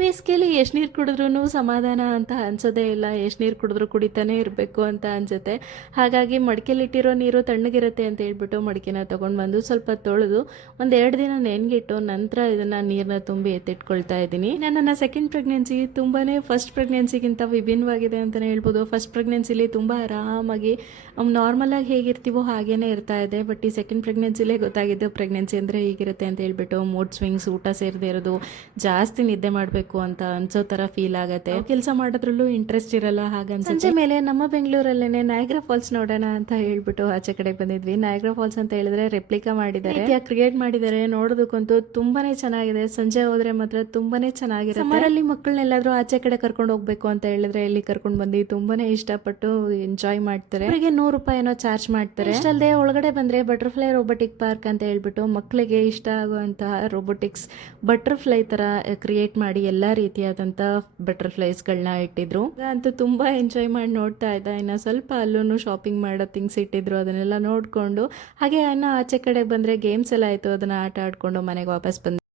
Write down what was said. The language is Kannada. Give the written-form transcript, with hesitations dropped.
ಬೇಸಿಗೆಯಲ್ಲಿ ಎಷ್ಟು ನೀರು ಕುಡಿದ್ರೂ ಸಮಾಧಾನ ಅಂತ ಅನ್ಸೋದೇ ಇಲ್ಲ. ಎಷ್ಟು ನೀರು ಕುಡಿದ್ರೂ ಕುಡಿತಾನೆ ಇರಬೇಕು ಅಂತ ಅನ್ಸುತ್ತೆ. ಹಾಗಾಗಿ ಮಡಿಕೆಲಿಟ್ಟಿರೋ ನೀರು ತಣ್ಣಗಿರುತ್ತೆ ಅಂತ ಹೇಳ್ಬಿಟ್ಟು ಮಡಿಕೆನ ತೊಗೊಂಡು ಬಂದು ಸ್ವಲ್ಪ ತೊಳೆದು ಒಂದೆರಡು ದಿನ ನೆನೆಗಿಟ್ಟು ನಂತರ ಇದನ್ನು ನೀರನ್ನ ತುಂಬಿ ಎತ್ತಿಟ್ಕೊಳ್ತಾ ಇದ್ದೀನಿ. ನನ್ನ ಸೆಕೆಂಡ್ ಪ್ರೆಗ್ನೆನ್ಸಿ ತುಂಬಾ ಫಸ್ಟ್ ಪ್ರೆಗ್ನೆನ್ಸಿಗಿಂತ ವಿಭಿನ್ನವಾಗಿದೆ ಅಂತಲೇ ಹೇಳ್ಬೋದು. ಫಸ್ಟ್ ಪ್ರೆಗ್ನೆನ್ಸಿಲಿ ತುಂಬ ಆರಾಮಾಗಿ ನಾರ್ಮಲಾಗಿ ಹೇಗಿರ್ತೀವೋ ಹಾಗೇ ಇರ್ತಾ ಇದೆ. ಬಟ್ ಈ ಸೆಕೆಂಡ್ ಪ್ರೆಗ್ನೆನ್ಸಿಲೇ ಗೊತ್ತಾಗಿದ್ದು ಪ್ರೆಗ್ನೆನ್ಸಿ ಅಂದರೆ ಹೀಗಿರುತ್ತೆ ಅಂತ ಹೇಳ್ಬಿಟ್ಟು ಮೂಡ್ ಸ್ವಿಂಗ್ಸ್, ಊಟ ಸೇರದೇ ಇರೋದು, ಜಾಸ್ತಿ ನಿದ್ದೆ ಮಾಡಬೇಕು ಅಂತ ಅನ್ಸೋ ತರ ಫೀಲ್ ಆಗುತ್ತೆ. ಕೆಲಸ ಮಾಡೋದ್ರಲ್ಲೂ ಇಂಟ್ರೆಸ್ಟ್ ಇರಲ್ಲ. ಹಾಗನ್ಸುತ್ತೆ. ಸಂಜೆ ಮೇಲೆ ನಮ್ಮ ಬೆಂಗಳೂರಲ್ಲೇನೆ ನಯಾಗ್ರಾ ಫಾಲ್ಸ್ ನೋಡೋಣ ಅಂತ ಹೇಳ್ಬಿಟ್ಟು ಆಚೆ ಕಡೆ ಬಂದಿದ್ವಿ. ನಯಾಗ್ರಾ ಫಾಲ್ಸ್ ಅಂತ ಹೇಳಿದ್ರೆ ರೆಪ್ಲಿಕಾ ಮಾಡಿದ್ದಾರೆ, ಕ್ರಿಯೇಟ್ ಮಾಡಿದ್ದಾರೆ. ನೋಡೋದಕ್ಕಂತೂ ತುಂಬಾನೇ ಚೆನ್ನಾಗಿದೆ. ಸಂಜೆ ಹೋದ್ರೆ ಮಾತ್ರ ತುಂಬಾನೇ ಚೆನ್ನಾಗಿರುತ್ತೆ. ಸಮ್ಮರಲ್ಲಿ ಮಕ್ಕಳನ್ನೆಲ್ಲಾದ್ರೂ ಆಚೆ ಕಡೆ ಕರ್ಕೊಂಡು ಹೋಗ್ಬೇಕು ಅಂತ ಹೇಳಿದ್ರೆ ಇಲ್ಲಿ ಕರ್ಕೊಂಡು ಬಂದು ತುಂಬಾನೇ ಇಷ್ಟಪಟ್ಟು ಎಂಜಾಯ್ ಮಾಡ್ತಾರೆ. ಅವರಿಗೆ 100 ರೂಪಾಯಿ ಏನೋ ಚಾರ್ಜ್ ಮಾಡ್ತಾರೆ. ಅಷ್ಟಲ್ಲದೆ ಒಳಗಡೆ ಬಂದ್ರೆ ಬಟರ್ಫ್ಲೈ ರೋಬೋಟಿಕ್ ಪಾರ್ಕ್ ಅಂತ ಹೇಳ್ಬಿಟ್ಟು ಮಕ್ಕಳಿಗೆ ಇಷ್ಟ ಆಗುವಂತಹ ರೋಬೋಟಿಕ್ಸ್ ಬಟರ್ಫ್ಲೈ ತರ ಕ್ರಿಯೇಟ್ ಮಾಡಿ ಎಲ್ಲ ರೀತಿಯಾದಂಥ ಬಟರ್ಫ್ಲೈಸ್ಗಳನ್ನ ಇಟ್ಟಿದ್ರು. ಅಂತೂ ತುಂಬ ಎಂಜಾಯ್ ಮಾಡಿ ನೋಡ್ತಾ ಇದ್ದ. ಇನ್ನು ಸ್ವಲ್ಪ ಅಲ್ಲೂ ಶಾಪಿಂಗ್ ಮಾಡೋ ಥಿಂಗ್ಸ್ ಇಟ್ಟಿದ್ರು, ಅದನ್ನೆಲ್ಲ ನೋಡಿಕೊಂಡು ಹಾಗೆ ಇನ್ನು ಆಚೆ ಕಡೆ ಬಂದರೆ ಗೇಮ್ಸ್ ಎಲ್ಲ ಆಯಿತು, ಅದನ್ನು ಆಟ ಆಡಿಕೊಂಡು ಮನೆಗೆ ವಾಪಸ್ ಬಂದು